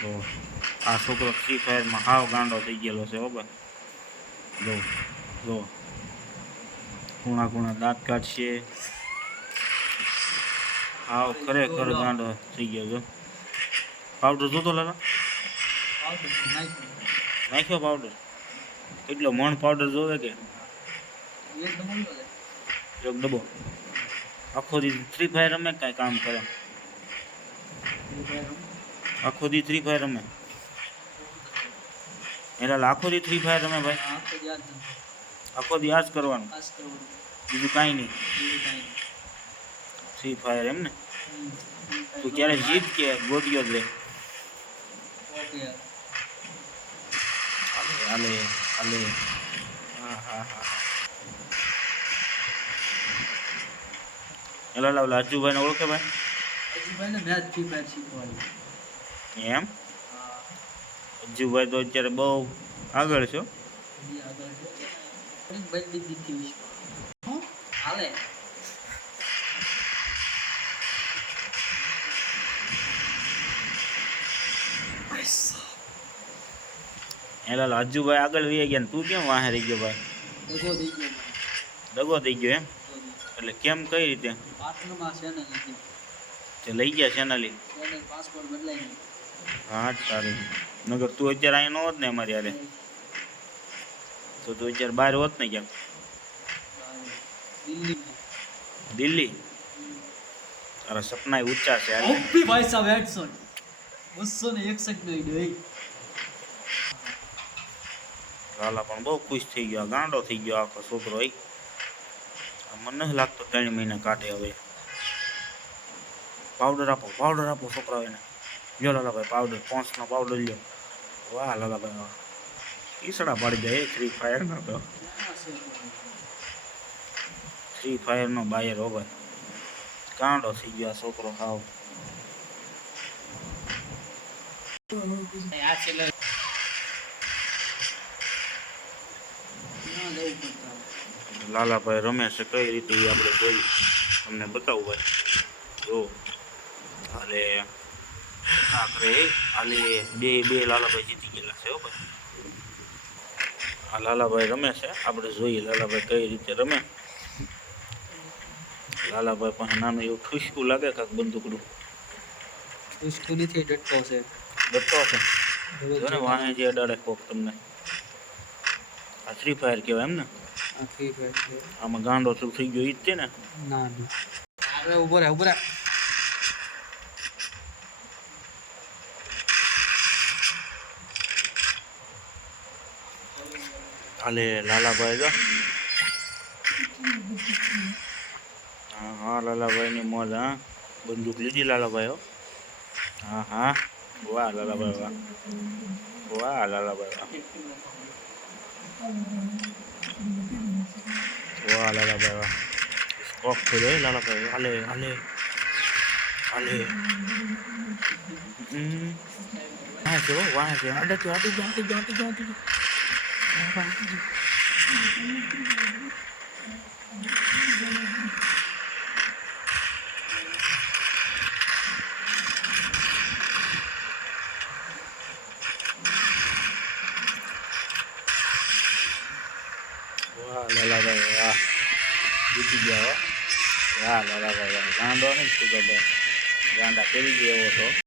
તો આ છોકરો ફ્રી ફાયરમાં હાવ ગાંડો થઈ ગયેલો છે. હો ભાઈ જો જો કૂણા કૂણા દાંત કાઢશે. હાવ ખરેખર ગાંડો થઈ ગયો. જો પાવડર જોતો લાલા નાખ્યો પાવડર. કેટલો મણ પાવડર જોવે કે એક ડબ્બો. આખો દી ફ્રી ફાયર રમે કાંઈ કામ કરે? આખો દી ફ્રી ફાયર રમે. એલા આખો દી ફ્રી ફાયર રમે ભાઈ. આખો દી આ જ કરવાનું, બીજું કાંઈ નહીં. ફ્રી ફાયર એમ ને? તું ક્યારે જીત કે ગોટીઓ જ લે? હાલે હાલે. હા હા હા. એલા લાવ અજ્જુભાઈને ઓળખે ભાઈ? એમ અજ્જુભાઈ તો અત્યારે બહુ આગળ છો. એલા અજ્જુભાઈ આગળ વહી ગયા ને તું કેમ વાહે રહી ગયો ભાઈ? દગો થઈ ગયો એમ? એટલે કેમ, કઈ રીતે? લઈ ગયા ચેનલી. હા સારું. નગર તું અત્યારે અહીંયા ન હોત ને અમારી યારે, તો તું અત્યારે બહાર હોત ને ક્યાંક દિલ્હી. તારા સપના ઊંચા છે. લાલા પણ બહુ ખુશ થઈ ગયો. ગાંડો થઈ ગયો આખો છોકરો. મને નથી લાગતો 3 મહિના કાઢે હવે. પાવડર આપો છોકરાઓને. લ્યો લાલાભાઈ પાવડર, 5નો પાવડર લ્યો. વાહ લાલાભાઈ વાહ. ઈસડા પાડી જાય ફ્રી ફાયરનો. તો ફ્રી ફાયરનો બાયર હો ભાઈ. ગાંડો થઈ ગયો આ છોકરો હાવ. લાલાભાઈ રમે છે કઈ રીતે એ આપણે જોઈ તમને બતાવું ભાઈ. જો હાલે આખરે હાલે બે લાલાભાઈ જીતી ગયેલા છે. હો ભાઈ આ લાલાભાઈ રમે છે, આપણે જોઈએ લાલાભાઈ કઈ રીતે રમે. લાલાભાઈ પાસે નાનું એવું ઠુસકું લાગે કાંક બંદૂકડું. ઠુસકું નથી, ડટ્ટો છે. ડટ્ટો છે જો ને વાહે જે અડાડે કોક તમને. આ ફ્રી ફાયર કહેવાય એમ ને? આમાં ગાંડો શું થઈ ગયો ઈ જ છે ને? ના અરે ઉભો રહે. હાલે લાલાભાઈ જો. હા લાલાભાઈની મોજ. હા બંદૂક લીધી લાલાભાઈ. હો હા હા. વાહ લાલાભાઈ વાહ. વાહ લાલાભાઈ વાહ. વાહ લાલાભાઈ વાહ. સ્કોપ થઈ ગયો લાલાભાઈ. હાલે હાલે હાલે. વાહ છે વાહ છે. આટી ગયો. વાહ લાલાભાઈ વાહ. જીતી ગયા. હો વાહ લાલાભાઈ વાહ. ગાંડો નહીં શું ભાઈ, ગાંડા કરી ગયો એવો છો.